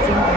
for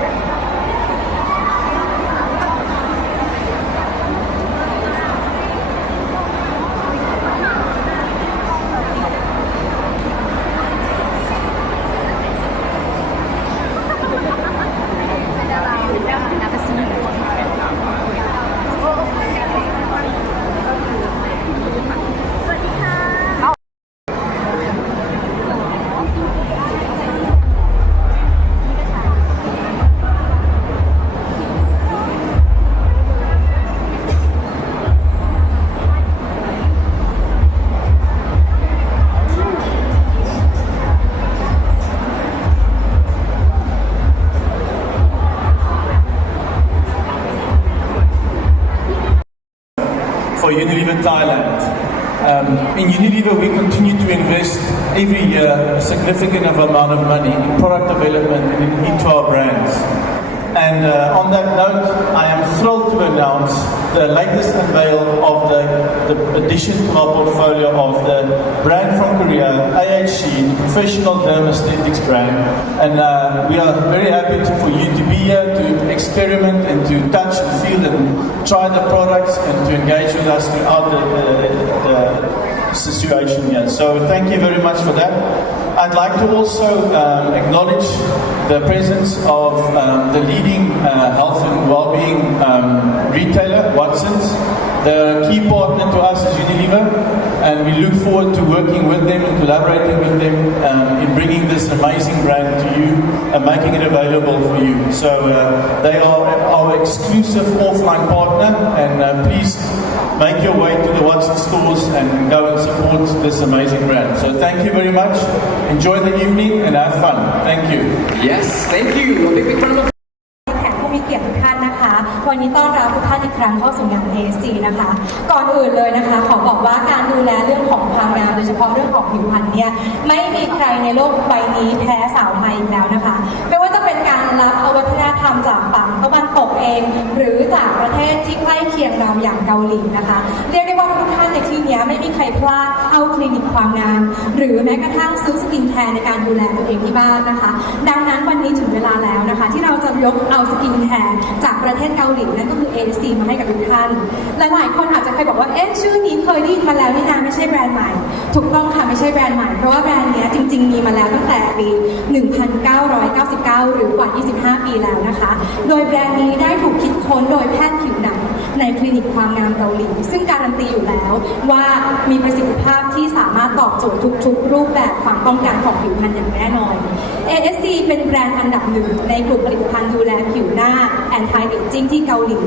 Unilever Thailand. Um, in Unilever, we continue to invest every year a significant amount of money in product development and in, into our brands. And uh, on that note, I am thrilled to announce the latest unveil of the, the addition to our portfolio of the brand from Korea, AHC, the professional dermaesthetics brand. And uh, we are very happy to, for you to be here to experiment and to touch and feel and try the products and to engage with us throughout the, the, the situation here. So thank you very much for that. I'd like to also um, acknowledge the presence of um, the leading uh, health and well-being um, retailer, Watsons. The key partner to us is Unilever, and we look forward to working with them and collaborating with them um, in bringing this amazing brand to you and making it available for you. So uh, they are our exclusive offline partner, and uh, please make your way to the Watson stores and go and support this amazing brand. So thank you very much. Enjoy the evening and have fun. Thank you. Yes, thank you. วันนี้ต้อนรับทุกท่านอีกครั้งเข้าสู่งาน ASC นะคะ ก่อนอื่นเลยนะคะ ขอบอกว่าการดูแลเรื่องของความงามโดยเฉพาะเรื่องของผิวพรรณเนี่ยไม่มีใครในโลกใบนี้แพ้สาวไทยอีกแล้วนะคะ ไม่ว่าจะเป็นการรับเอาวัฒนธรรมจากฝั่งตะวันตกเอง หรือจากประเทศที่ใกล้เคียงเราอย่างเกาหลีนะคะเรียก ว่าทุกท่านในที่นี้ไม่มีใครพลาดเข้าคลินิกความงาม หรือแม้กระทั่งซื้อสกินแคร์ในการดูแลตัวเองที่บ้านนะคะ ดังนั้นวันนี้ถึงเวลาแล้วนะคะ ที่เราจะยกเอาสกินแคร์จากประเทศเกาหลีนั่นก็คือ ADC มาให้กับทุกท่านและหลายคนอาจจะเคยบอกว่าเอ๊ะชื่อนี้เคยได้ยินมาแล้วนี่นาไม่ใช่แบรนด์ใหม่ ถูกต้องค่ะไม่ใช่แบรนด์ใหม่เพราะว่าแบรนด์นี้จริง ๆ มีมาแล้วตั้งแต่ปี 1999 หรือกว่า 25 ปีแล้วนะคะ โดยแบรนด์นี้ได้ถูกคิดค้นโดยแพทย์ผิวหนัง ในคลินิกความงามเกาหลี ซึ่งการันตีอยู่แล้วว่ามีประสิทธิภาพที่สามารถตอบโจทย์ทุกๆ รูปแบบความต้องการของผิวพรรณอย่างแน่นอน ASC เป็นแบรนด์อันดับหนึ่งในกลุ่มผลิตภัณฑ์ดูแลผิวหน้า anti aging ที่เกาหลี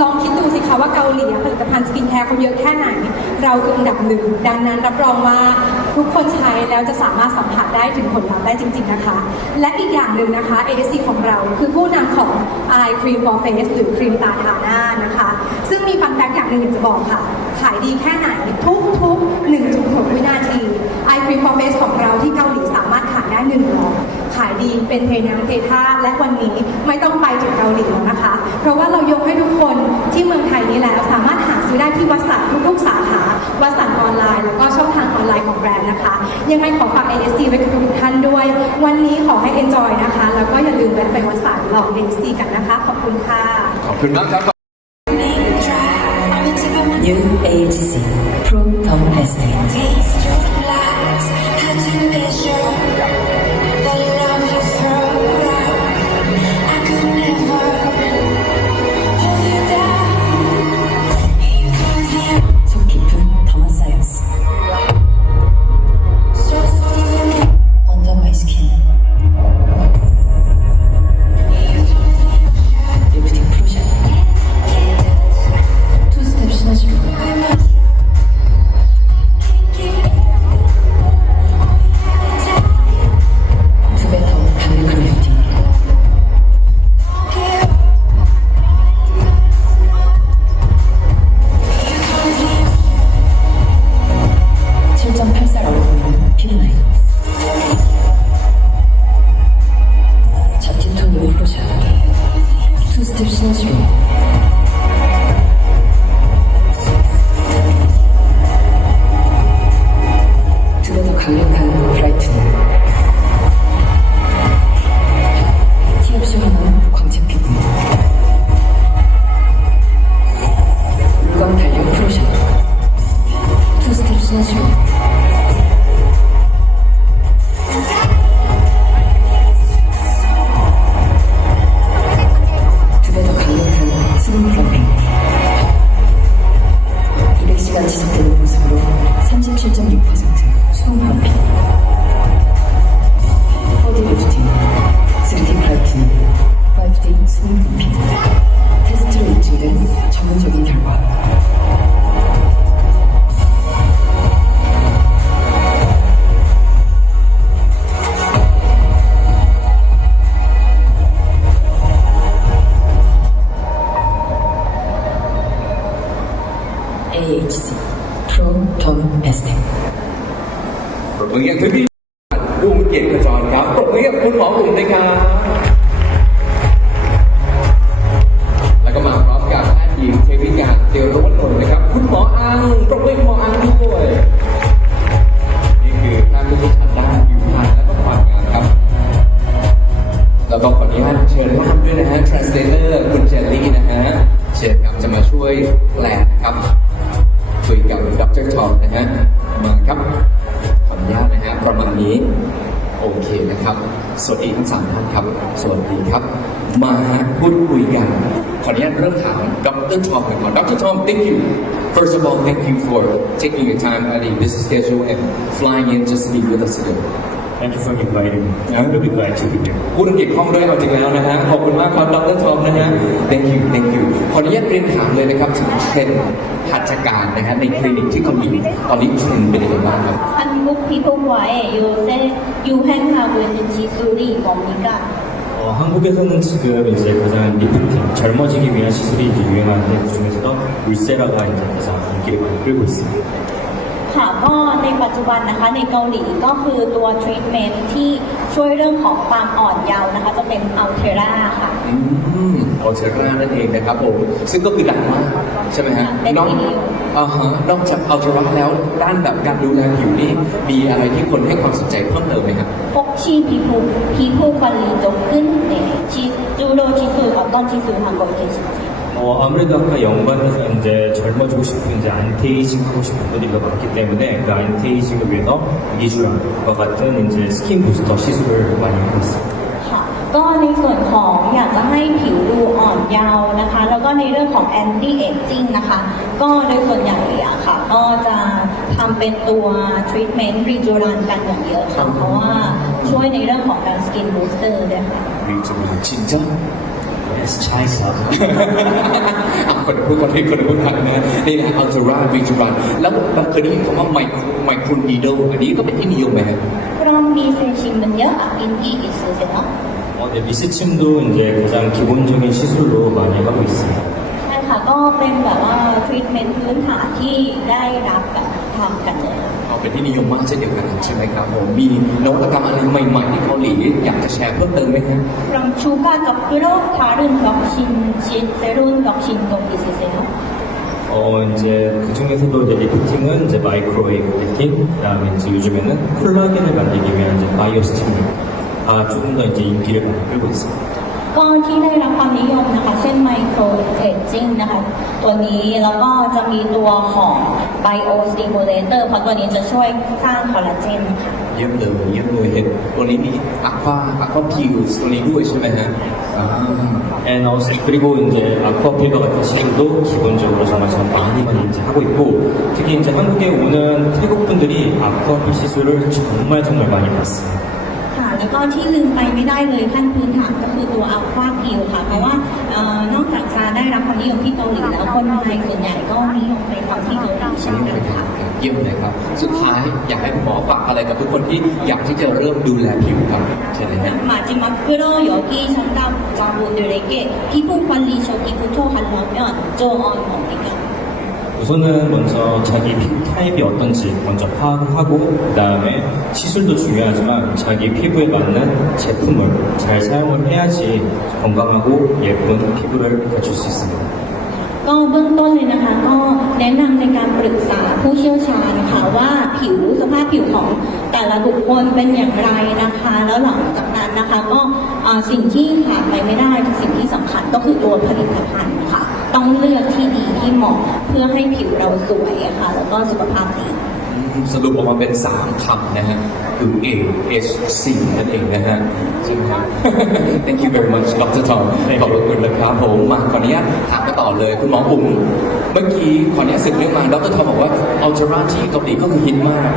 ลองคิดดูสิคะว่าเกาหลีผลิตภัณฑ์สกินแคร์เขาเยอะแค่ไหน เราคืออันดับหนึ่ง ดังนั้นรับรองว่า ทุกคนใช้แล้วจะสามารถสัมผัสได้ถึงผลลัพธ์ได้จริง ๆนะคะ และอีกอย่างหนึ่งนะคะ ASC ของเราคือผู้นำของ Eye Cream for Face หรือครีมตาทาหน้านะคะ ซึ่งมีฟังแฟกต์อย่างหนึ่งอยากจะบอกค่ะ ขายดีแค่ไหนทุกๆ 1.6 วินาที Eye Cream for Face ของเราที่เกาหลีสามารถขายได้หนึ่งหลอ ดขายดีเป็นเทน้ำเทท่าและวันนี้ไม่ต้องไปถึงเกาหลีแล้วนะคะ เพราะว่าเรายกให้ทุกคนที่เมืองไทยนี้แล้ว สามารถหาซื้อได้ที่วัดสันทุกๆสาขาวัดสันออนไลน์ แล้วก็ช่องทางออนไลน์ของแบรนด์นะคะ ยังไงขอฝาก ASC ไว้กับทุกท่านด้วย วันนี้ขอให้ enjoy นะคะ แล้วก็อย่าลืมแวะไปวัดสันลอง ASC กันนะคะ ขอบคุณค่ะ ขอบคุณมากครับ New AHC Pro Tom Estate. AHC Pro Tom Estek ปรบมืออย่างพี่รุ่งเกียรติขจรครับปรบมือให้คุณหมออุ่นเลยครัแล้วก็มาพร้อมกับแพทย์หญิงเทวิกาเจริวัฒนนท์นะครับ คุณหมออังปรบมือหมออังด้วยนี่คือท่านผู้ชมด้านผิวพรรณและก็ความงามครับแล้วก็ขออนุญาตเชิญร่าด้วยนะฮะ translator คุณเจลลี่นะฮะเชิญครับจะมาช่วยแปลนะครับ บดรทอมนะฮะมาครับขออนุญาตนะฮะประมาณนี้ โอเคนะครับ สวัสดีทั้งสามท่านครับ สวัสดีครับ มาพูดคุยกัน ขออนุญาตเริ่มถามดรทอมก่อนก่อนดรทอม thank you first of all thank you for taking your time out of your busy schedule and flying in just to be with us today Thank you for inviting me. I'm really glad to be here. พูดอังกฤษคล่องด้วยเอาจริงแล้วนะฮะ ขอบคุณมากครับดรทอมนะฮะ thank you thank you ขออนุญาตเรียนถามเลยนะครับถึงเทรน ด์หัตถการนะฮะในคลินิกที่เกาหลีตอนนี้เทรนด์เป็นยังไงบ้างครับ 한국 피부과에 요새 유행하고 있는 기술이 뭡니까? 어, 한국에서는 지금 이제 가장 리프팅, 젊어지기 위한 시술이 이제 유행하는데 그 중에서도 울세라가 이제 가장 인기를 많이 끌고 있습니다. ค่ะก็ในปัจจุบันนะคะในเกาหลีก็คือตัวทรีทเมนต์ที่ช่วยเรื่องของความอ่อนเยาว์นะคะ จะเป็นอัลเทราค่ะ อืมออเทรานั่นเองนะครับผม ซึ่งก็คือดังมาก ใช่ไหมฮะ เป็น นอก ที่นิยม อ่าฮะนอกจากอัลเทราแล้วด้านแบบการดูแลผิวนี่มีอะไรที่คนให้ความสนใจเพิ่มเติมไหมครับ 혹시 피부 피부 관리 접근 네, 지, 주로 기술 어떤 기술 하고 계신지? 어, 아무래도 아까 연관에서 이제 젊어지고 싶고 이제 안티에이징 하고 싶은 분들이 더 많기 때문에 그 안티에이징을 위해서 이주랑과 같은 이제 스킨 부스터 시술을 많이 하고 있습니다. ค่ะก็ในส่วนของอยากจะให้ผิวดูอ่อนเยาว์นะคะ แล้วก็ในเรื่องของ anti aging นะคะ ก็โดยส่วนใหญ่อะค่ะ ก็จะทำเป็นตัว treatment rejuvenan กันอย่างเยอะค่ะ เพราะว่าช่วยในเรื่องของการ skin booster ด้วยค่ะ รีจูนชินจ้า Yes, 차이사. คนพูดคนที่คนพูดทันนะนี่นะอัลเทรารีจูรันแล้วเราเคยได้ยินคำว่าไมโครไมโครนีโดอันนี้ก็เป็นที่นิยมไหมฮะ 그럼 미세심은요? 인기 있으세요? 어, 네, 미스침도 이제 가장 기본적인 시술로 많이 하고 있습니다. ใช่ค่ะ ก็เป็นแบบว่า treatment พื้นฐานที่ได้รับกันทำกันเลย เอาเป็นที่นิยมมากเช่นเดียวกันใช่ไหมครับผมมีนวัตกรรมอะไรใหม่ๆที่เกาหลีอยากจะแชร์เพิ่มเติมไหมครับ 그럼 추가적으로 다른 혁신, 지- 새로운 혁신도 있으세요? 어, 이제 그 중에서도 이제 리프팅은 이제 마이크로웨이브 리프팅, 그 다음에 이제 요즘에는 콜라겐을 만들기 위한 이제 바이오 스티뮬 가 조금 더 이제 인기를 많이 끌고 있습니다. ก็ที่ได้รับความนิยมนะคะ เช่นไมโครเอจจิ้งนะคะ ตัวนี้แล้วก็จะมีตัวของ Bio Stimulator เพราะตัวนี้จะช่วยสร้างคอลลาเจนค่ะ เยี่ยมเลยเยี่ยมเลยเห็นตัวนี้มีอะควาอะควาพิวตัวนี้ด้วยใช่ไหมฮะอ่า And also 그리고 이제 아쿠아필더 같은 시술도 기본적으로 정말 전 많이 많이 이제 하고 있고 특히 이제 한국에 오는 태국 분들이 아쿠아필 시술을 정말 정말 많이 받습니다. ค่ะ แล้วก็ที่ลืมไปไม่ได้เลยขั้นพื้นฐานก็คือตัวอัลฟาพิวค่ะ เพราะว่าเอ่อนอกจากจะได้รับความนิยมที่เกาหลีแล้วคนไทยส่วนใหญ่ก็นิยมไปทำที่เกาหลีเช่นกันค่ะ เยี่ยมเลยครับ สุดท้ายอยากให้คุณหมอฝากอะไรกับทุกคนที่อยากที่จะเริ่มดูแลผิวครับใช่เลยฮะ 마지막으로 여기 정답자분들에게 피부 관리 저기부터 하려면 조언 뭡니까? 우선은 먼저 자기 피부 타입이 어떤지 먼저 파악하고 그 다음에 시술도 중요하지만 자기 피부에 맞는 제품을 잘 사용을 해야지 건강하고 예쁜 피부를 갖출 수 있습니다. ก็เบื้องต้นเลยนะคะ ก็แนะนำในการปรึกษาผู้เชี่ยวชาญค่ะว่าผิวสภาพผิวของแต่ละบุคคลเป็นอย่างไรนะคะ แล้วหลังจากนั้นนะคะก็สิ่งที่ขาดไปไม่ได้สิ่งที่สำคัญก็คือตัวผลิตภัณฑ์ค่ะ ต้องเลือกที่ดีที่เหมาะเพื่อให้ผิวเราสวยะค่ะแล้วก็สุขภาพดี สรุปออกมาเป็น 3คำนะฮะคือ A H C นั่นเองนะฮะใช่ไหมครับ Thank you very much Dr. Tom ขอบคุณนะครับผมมาขออนุญาตถามกันต่อเลย คุณหมออุ๋มเมื่อกี้ขออนุญาตสืบเรื่องมาดร Tom บอกว่าอัลตราที่เกาหลีก็คือฮิตมาก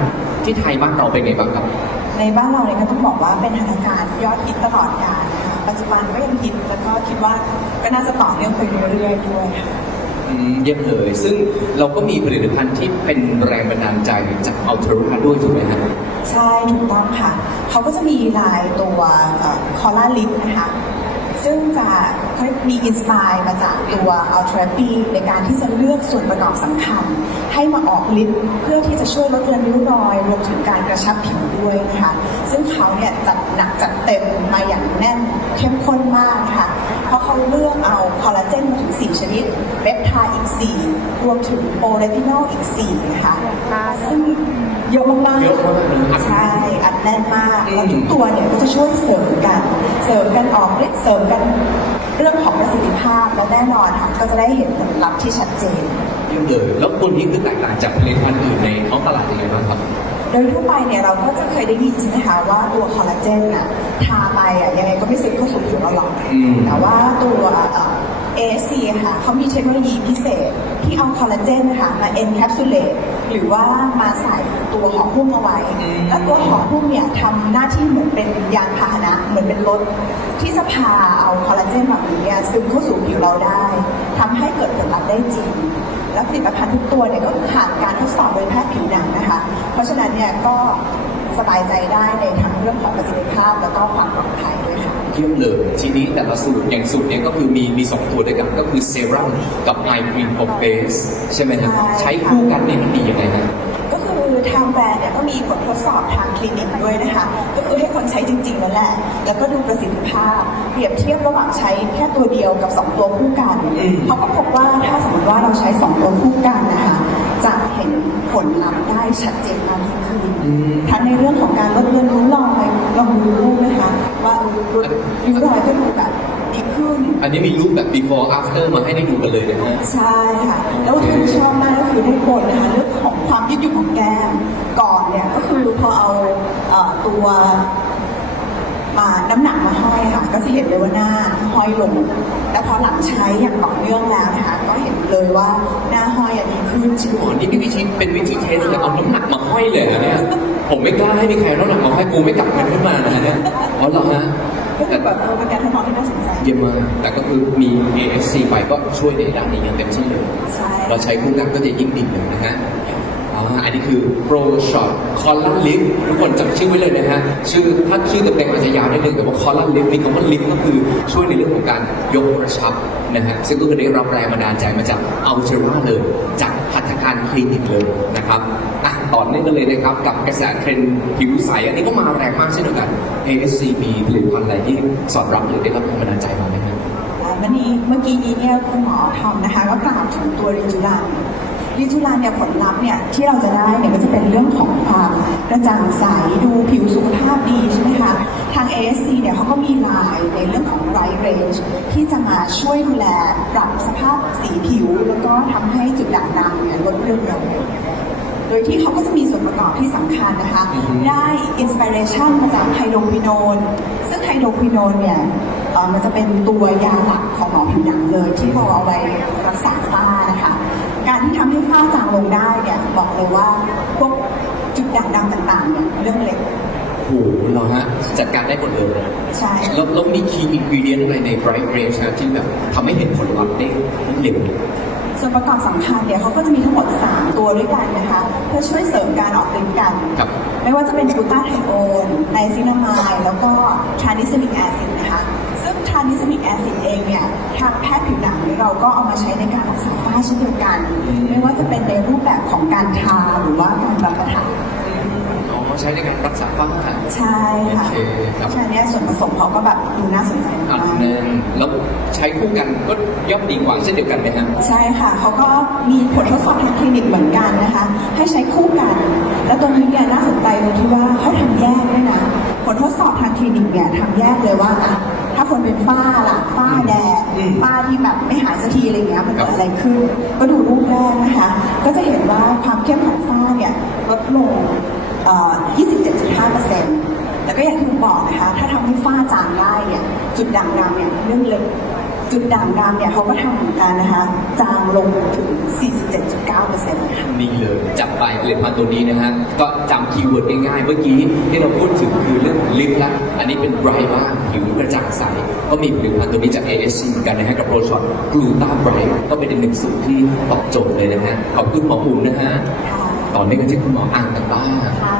ที่ไทยบ้านเราเป็นไงบ้างครับ ในบ้านเราเนี่ยก็ต้องบอกว่าเป็นหัตถการยอดฮิตตลอดกาลนะคะปัจจุบันก็ยังฮิตแล้วก็คิดว่าก็น่าจะต่อเนื่องไปเรื่อยๆด้วยค่ะอืม เยี่ยมเลย ซึ่งเราก็มีผลิตภัณฑ์ที่เป็นแรงบันดาลใจจากอัลตราด้วยถูกไหมฮะใช่ถูกต้องค่ะ เขาก็จะมีลายตัวคอล่าลิปนะคะซึ่งจะมีอินสปายมาจากตัวอัลทราปีในการที่จะเลือกส่วนประกอบสำคัญ ให้มาออกฤทธิ์เพื่อที่จะช่วยลดเลือนริ้วรอย รวมถึงการกระชับผิวด้วยนะคะ ซึ่งเขาเนี่ยจัดหนักจัดเต็มมาอย่างแน่นเข้มข้นมากนะคะ เพราะเขาเลือกเอาคอลลาเจนมาถึง 4 ชนิดเปปไทด์อีก 4 รวมถึงโปรเลตินอลอีก 4 นะคะ ซึ่งเยอะมากเยอะมากเลยอัดๆใช่อัดแน่นมากแล้วทุกตัวเนี่ยก็จะช่วยเสริมกัน เสริมกันออกฤทธิ์เสริมกันเรื่องของประสิทธิภาพและแน่นอนค่ะก็จะได้เห็นผลลัพธ์ที่ชัดเจนเยี่ยมเลยแล้วตัวนี้คือแตกต่างจากผลิตภัณฑ์อื่นในท้องตลาดยังไงบ้างครับ โดยทั่วไปเนี่ยเราก็จะเคยได้ยินใช่ไหมคะว่าตัวคอลลาเจนน่ะทาไปอะยังไงก็ไม่ซึมเข้าสู่ผิวเราหรอก อืม แต่ว่าตัวเอซีค่ะเขามีเทคโนโลยีพิเศษที่เอาคอลลาเจนนะคะมา encapsulate หรือว่ามาใส่ตัวห่อหุ้มเอาไว้แล้วตัวห่อหุ้มเนี่ยทำหน้าที่เหมือนเป็นยานพาหนะ เหมือนเป็นรถที่จะพาเอาคอลลาเจนแบบนี้เนี่ยซึมเข้าสู่ผิวเราได้ทำให้เกิดผลลัพธ์ได้จริง และผลิตภัณฑ์ทุกตัวเนี่ยก็ผ่านการทดสอบโดยแพทย์ผิวหนังนะคะ เพราะฉะนั้นเนี่ยก็สบายใจได้ในทั้งเรื่องของประสิทธิภาพ แล้วก็ความปลอดภัยด้วยค่ะ เยี่ยมเลยทีนี้แต่ละสูตรอย่างสูตรเนี้ยก็คือมีมีสองตัวด้วยกันก็คือเซรั่มกับไอครีม for face ใช่ไหมฮะใช่ใช้คู่กันเนี่ยมันดียังไงฮะก็คือ ทางแบรนด์เนี่ยก็มีผลทดสอบทางคลินิกด้วยนะคะ ก็คือให้คนใช้จริงๆแล้วแหละ แล้วก็ดูประสิทธิภาพ เปรียบเทียบระหว่างใช้แค่ตัวเดียวกับ 2 ตัวคู่กันอืมเขาก็พบว่าถ้าสมมติว่าเราใช้ 2 ตัวคู่กันนะคะจะเห็นผลลัพธ์ได้ชัดเจนมากยิ่งขึ้นทั้งในเรื่องของการลดเลือนริ้วรอยลองดูรูปนะคะว่าริ้วรอยก็ดูแบบ ดีขึ้น อันนี้มีรูปแบบ before after มาให้ได้ดูกันเลยนะฮะใช่ค่ะ แล้วที่ชอบมากก็คือได้ผลนะคะเรื่องของความยืดหยุ่นของแก้มก่อนเนี่ยก็คือพอเอาเอ่อตัวมาน้ำหนักมาห้อยค่ะก็จะเห็นเลยว่าหน้าห้อยลง แต่พอหลังใช้อย่างต่อเนื่องแล้วนะคะก็เห็นเลยว่าหน้าห้อยอันนี้ขึ้นจริงอ๋อนี่เป็นวิธีเป็นวิธีเทสเลยเอาน้ำหนักมาห้อยเลยนะเนี่ย ผมไม่กล้าให้มีใครเอาน้ำหนักมาห้อยกูไม่กลับมันขึ้นมานะเนี่ยอ๋อเหรอฮะ ก็คือแบบเออเป็นการทดลองที่น่าสนใจ เยี่ยมมากแต่ก็คือมี AFC ไปก็ช่วยในด้านนี้อย่างเต็มที่เลย ใช่ เราใช้คู่กันก็จะยิ่งดีเลยนะฮะอ๋ออันนี้คือ Pro Shot Collar Lift ทุกคนจำชื่อไว้เลยนะฮะ ชื่อถ้าชื่อเต็มๆอาจจะยาวนิดนึง แต่ว่า Collar Lift นี่คำว่า lift ก็คือช่วยในเรื่องของการยกกระชับนะฮะ ซึ่งก็คือได้รับแรงบันดาลใจมาจาก Ultra เลย จากพัฒการคลินิกเลยนะครับอะ ต่อเนื่องกันเลยนะครับ กับกระแสเทรนด์ผิวใส อันนี้ก็มาแรงมากเช่นเดียวกัน ASC มีผลิตภัณฑ์อะไรที่สอดรับหรือได้รับแรงบันดาลใจมาไหมฮะวันนี้เมื่อกี้นี้เนี่ยคุณหมอทำนะคะก็กล่าวถึงตัวริจูรันริจูรันเนี่ยผลลัพธ์เนี่ยที่เราจะได้เนี่ยก็จะเป็นเรื่องของความกระจ่างใสดูผิวสุขภาพดีใช่ไหมคะทาง ASC เนี่ยเขาก็มีลายในเรื่องของ bright range ที่จะมาช่วยดูแลปรับสภาพสีผิว แล้วก็ทำให้จุดด่างดำเนี่ยลดเรื่องลง โดยที่เขาก็จะมีส่วนประกอบที่สำคัญนะคะอือฮึได้อินสปิเรชันมาจากไฮโดรควิโนนซึ่งไฮโดรควิโนนเนี่ยเอ่อมันจะเป็นตัวยาหลักของหมอผิวหนังเลย ที่เราเอาไว้รักษาฝ้านะคะ การที่ทำให้ฝ้าจางลงได้เนี่ยบอกเลยว่าพวกจุดด่างดำต่างๆเนี่ยเรื่องเล็กโอ้โหเหรอฮะจัดการได้หมดเลย ใช่ แล้วแล้วมีคีย์อินกิเดียนอะไรใน Bright Range นะที่แบบทำให้เห็นผลลัพธ์ได้ได้เร็ว ส่วนประกอบสำคัญเนี่ยเขาก็จะมีทั้งหมด 3 ตัวด้วยกันนะคะ เพื่อช่วยเสริมการออกฤทธิ์กัน ครับ ไม่ว่าจะเป็นกลูตาไทโอนไนซินามายแล้วก็ทรานิซิมิกแอซิดนะคะ ซึ่งทรานิซิมิกแอซิดเองเนี่ยทางแพทย์ผิวหนังเนี่ยเราก็เอามาใช้ในการรักษาฝ้าเช่นเดียวกันอืมไม่ว่าจะเป็นในรูปแบบของการทาหรือว่าการรับประทาน อ๋อใช้ในการรักษาฝ้าใช่ค่ะโอเคครับฉะนั้นเนี่ยส่วนผสมเขาก็แบบดูน่าสนใจอัดมากแน่นแล้วใช้คู่กันก็ย่อมดีกว่าเช่นเดียวกันไหมฮะ ใช่ค่ะเขาก็มีผลทดสอบทางคลินิกเหมือนกันนะคะ ให้ใช้คู่กัน แล้วตรงนี้เนี่ยน่าสนใจตรงที่ว่าเขาทำแยกด้วยนะผลทดสอบทางคลินิกเนี่ยทำแยกเลยว่าอะถ้าคนเป็นฝ้าล่ะฝ้าแดงอืม ฝ้าที่แบบไม่หายสักทีอะไรเงี้ยมันครัเกิบดอะไรขึ้น ก็ดูรูปแรกนะคะ ก็จะเห็นว่าความเข้มของฝ้าเนี่ยลดลงเอ่อ 27.5%แล้วก็อย่างที่คุณบอกนะคะ ถ้าทำให้ฝ้าจางได้เนี่ย จุดด่างดำเนี่ยเรื่องเล็ก จุดด่างดำเนี่ยเขาก็ทำเหมือนกันนะคะ จางลงถึง 47.9%ค่ะ นี่เลยจับไปผลิตภัณฑ์ตัวนี้นะฮะ ก็จำคีย์เวิร์ดง่ายๆ เมื่อกี้ที่เราพูดถึงคือเรื่องลิฟต์ละอันนี้เป็นไบรท์มากผิวกระจ่างใส ก็มีผลิตภัณฑ์ตัวนี้จาก ASC เหมือนกันนะฮะกับโปรช็อตกลูตาไบรท์ก็เป็นอีกหนึ่งสูตรที่ตอบโจทย์เลยนะฮะ ขอบคุณหมออุ่นนะฮะ ต่อเนื่องกันที่คุณหมออ่างกันบ้าง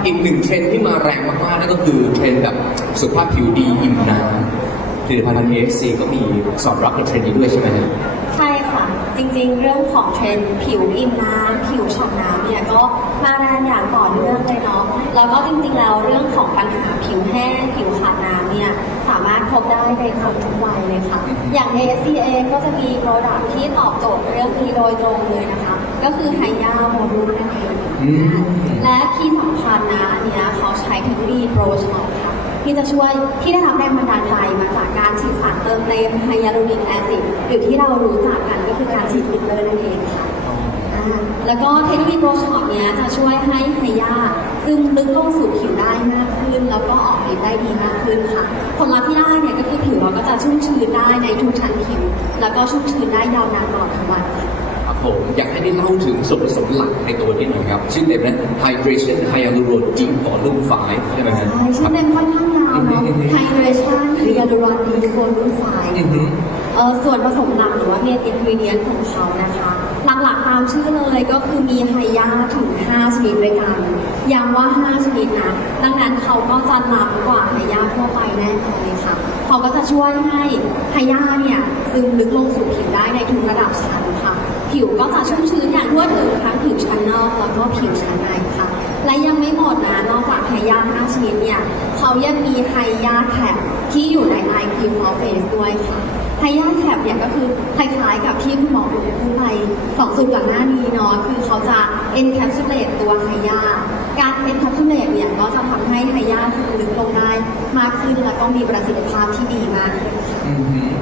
อีกหนึ่งเทรนด์ที่มาแรงมากๆนั่นก็คือเทรนด์แบบสุขภาพผิวดีอิ่มน้ำผลิตภัณฑ์ทาง ASC ก็มีสอดรับในเทรนด์นี้ด้วยใช่ไหมฮะใช่ค่ะ จริงๆ เรื่องของเทรนด์ผิวอิ่มน้ำผิวฉ่ำน้ำเนี่ยก็มาแรงอย่างต่อเนื่องเลยเนาะแล้วก็จริงๆแล้วเรื่องของปัญหาผิวแห้งผิวขาดน้ำเนี่ยสามารถพบได้ในคนทุกวัยเลยค่ะ อย่าง ASC เองก็จะมีโปรดักที่ตอบโจทย์เรื่องนี้โดยตรงเลยนะคะ ก็คือไฮยาโมดูลนั่นเองอืม และที่สำคัญนะอันเนี้ยเขาใช้เทคโนโลยีโปรช็อตค่ะที่จะช่วยที่ได้รับแรงบันดาลใจมาจากการฉีดสารเติมเต็มไฮยาลูริกแอซิดหรือที่เรารู้จักกันก็คือการฉีดฟิลเลอร์นั่นเองค่ะแล้วก็เทคโนโลยีโปรช็อตเนี้ยจะช่วยให้ไฮยาซึ่งลึกลงสู่ผิวได้มากขึ้น แล้วก็ออกฤทธิ์ได้ดีมากขึ้นค่ะ ผลลัพธ์ที่ได้เนี่ยก็คือผิวเราก็จะชุ่มชื้นได้ในทุกชั้นผิว แล้วก็ชุ่มชื้นได้ยาวนานตลอดทั้งวันค่ะ ผมอยากให้ได้เล่าถึงส่วนผสมหลักในตัวนี้หน่อยครับ ชื่อเต็มนั้น Hydration Hyaluron Deep Volume 5ใช่ไหมครับ ใช่ชื่อเต็มค่อนข้างยาวเนาะ Hydration Hyaluron D Volume อือฮึ5เอ่อส่วนผสมหลักหรือว่าเมนอินกรีเดียนของเขานะคะ หลักๆตามชื่อเลยก็คือมีไฮยาถึง 5 ชนิดด้วยกันย้ำว่า 5 ชนิดนะ ดังนั้นเขาก็จะล้ำกว่าไฮยาทั่วไปแน่นอนเลยค่ะเขาก็จะช่วยให้ไฮยาเนี่ยซึมลึกลงสู่ผิวได้ในทุกระดับชั้นค่ะ ผิวก็จะชุ่มชื้นอย่างทั่วถึงทั้งผิวชั้นนอกแล้วก็ผิวชั้นในค่ะ และยังไม่หมดนะ นอกจากไฮยา5ชนิดเนี่ยเขายังมีไฮยาแท็บที่อยู่ในไอคิวฟอเฟสด้วยค่ะไฮยาแท็บเนี่ยก็คือคล้ายๆกับที่คุณหมอหนุ่มพูดไปสองสูตรก่อนหน้านี้เนาะคือเขาจะ encapsulate ตัวไฮยาการ encapsulate เนี่ยก็จะทำให้ไฮยาลึกลงได้มากขึ้นแล้วก็มีประสิทธิภาพที่ดีมากขึ้นค่ะ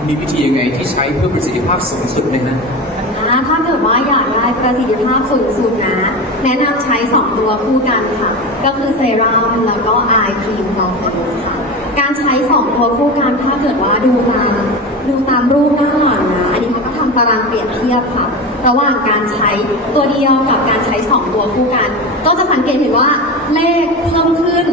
มีวิธียังไงที่ใช้เพื่อประสิทธิภาพสูงสุดไหมฮะนะ ถ้าเกิดว่าอยากได้ประสิทธิภาพสูงสุดนะ แนะนำใช้ 2 ตัวคู่กันค่ะ ก็คือเซรั่มแล้วก็ไอครีมฟอร์เฟสค่ะ การใช้ 2 ตัวคู่กันถ้าเกิดว่าดูตามดูตามรูปหน้าหลังนะ อันนี้เขาก็ทำตารางเปรียบเทียบค่ะ ระหว่างการใช้ตัวเดียวกับการใช้ 2 ตัวคู่กัน ก็จะสังเกตเห็นว่าเลขเพิ่มขึ้น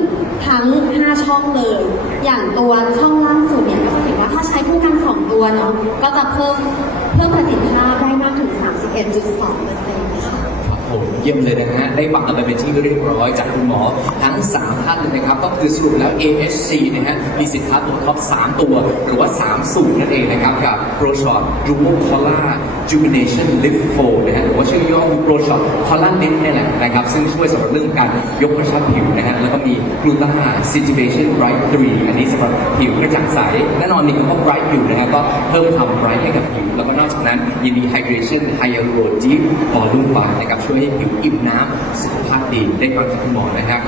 ทั้ง 5 ช่องเลย อย่างตัวช่องล่างสุดเนี่ยก็จะเห็นว่าถ้าใช้คู่กัน 2 ตัวเนาะ ก็จะเพิ่มเพิ่มประสิทธิภาพได้ มากถึ ง31.2เปอร์เซ็นต์ค่ะครับผมเยี่ยมเลยนะฮะได้ฟังกันไปเป็นที่เรียบร้อยจากคุณหมอทั้ง 3 ท่านนะครับ ก็คือสรุปแล้ว AHC นะฮะมีสินค้าตัวท็อป 3 ตัว หรือว่า 3 สูตรนั่นเองนะครับ กับ Pro Shot Duo Collar Juvenation Lift 4นะฮะหรือว่าชื่อย่อคือ Pro Shot Collar Lift นี่แหละนะครับ ซึ่งช่วยสำหรับเรื่องการยกกระชับผิวนะฮะแล้วก็มี Gluta Citivation Bright 3อันนี้สำหรับผิวกระจ่างใสแน่นอนมีคำว่า bright อยู่นะฮะก็เพิ่มความ bright ให้กับผิวแล้วก็นอกจากนั้นยังมี Hydration Hyaluron Deep Volume 5นะครับช่วยให้ผิวอิ่มน้ำสุขภาพดีได้ฟังจากคุณหมอนะครับ